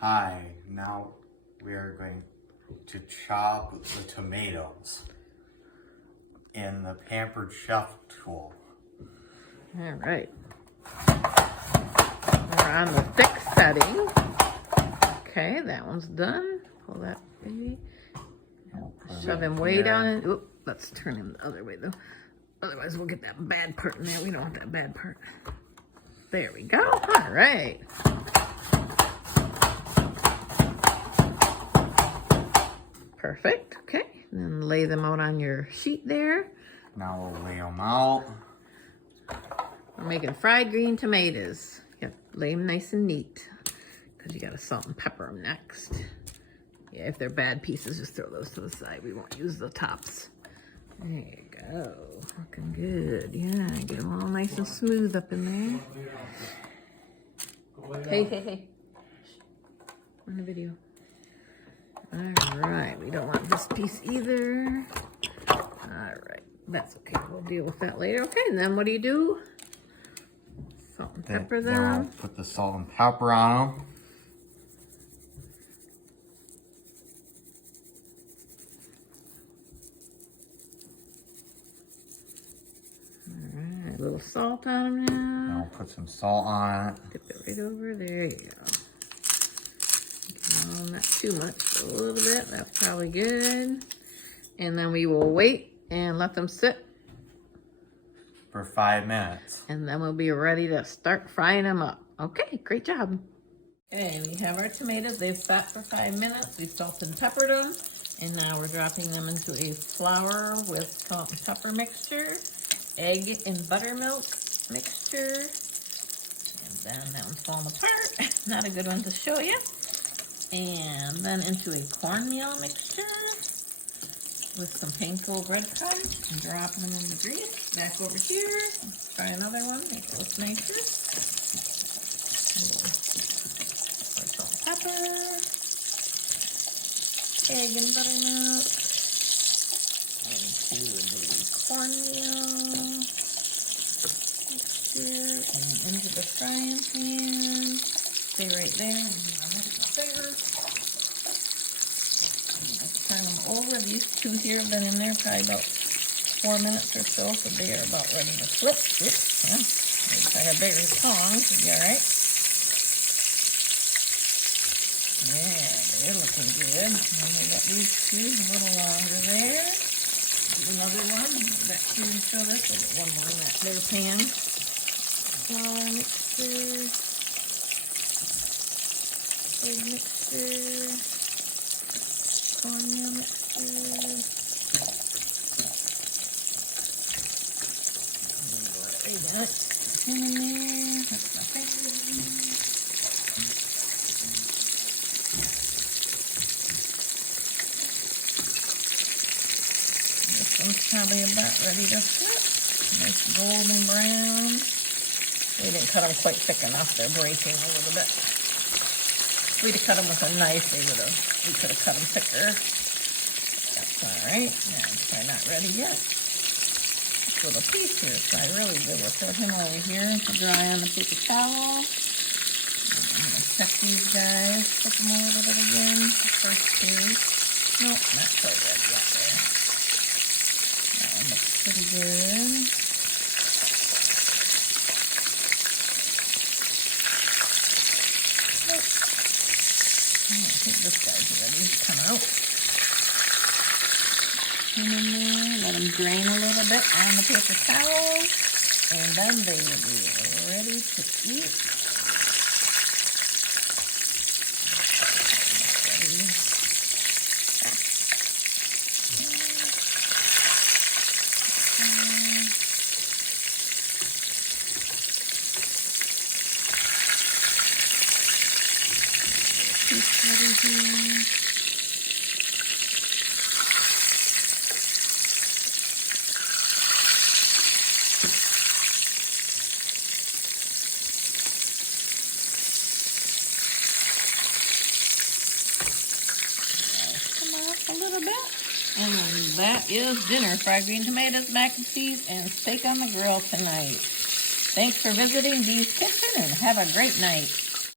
Hi, now we are going to chop the tomatoes in the Pampered Chef tool. All right. We're on the thick setting. Okay, that one's done. Pull that baby. Shove him way down in. Oop, let's turn him the other way though. Otherwise we'll get that bad part in there. We don't want that bad part. There we go. All right. Perfect. Okay. And then lay them out on your sheet there. Now we'll lay them out. We're making fried green tomatoes. Yep, lay them nice and neat. Because you got to salt and pepper them next. Yeah, if they're bad pieces, just throw those to the side. We won't use the tops. There you go. Looking good. Yeah, get them all nice and smooth up in there. Hey. On the video. All right, we don't want this piece either. All right, that's okay. We'll deal with that later. Okay, and then what do? Salt and pepper them. Then we'll put the salt and pepper on them. All right, a little salt on them now. Now we'll put some salt on it. Dip it right over. There you go. Not too much, but a little bit. That's probably good. And then we will wait and let them sit For 5 minutes. and then we'll be ready to start frying them up. Okay, great job. Okay, we have our tomatoes. They've sat for 5 minutes. We salt and peppered them. And now we're dropping them into a flour with salt and pepper mixture, egg and buttermilk mixture. And then that one's falling apart. Not a good one to show you. And then into a cornmeal mixture with some panko breadcrumbs and dropping them in the grease. Back over here. Let's try another one. Make it look nicer. Salt and pepper. Egg and buttermilk. Into the cornmeal mixture and into the frying pan. Stay right there. Turn them over. These two here have been in there probably about 4 minutes or so they are about ready to flip. Oops, yeah. Maybe if I had bigger tongs, it'd be all right. Yeah, they're looking good. And we got these two a little longer there. Do another one. Back here and show this. I'll get one more in that there pan. Flour mixture. Egg mixture, cornmeal mixture, in there. That's my favorite. This one's probably about ready to flip. Nice golden brown. We didn't cut them quite thick enough. They're breaking a little bit. If we'd have cut them with a knife, we could have cut them thicker. That's all right. Yeah, they're not ready yet. This little piece here is probably really good. We'll throw him over here to dry on the paper towel. I'm going to check these guys. Flip them a little bit again. The first two. Nope, not quite ready yet there. That one looks pretty good. I think this guy's ready to come out. Put them in there, let them drain a little bit on the paper towel, and then they will be ready to eat. Here. Come off a little bit. And that is dinner. Fried green tomatoes, mac and cheese, and steak on the grill tonight. Thanks for visiting Dee's Kitchen and have a great night.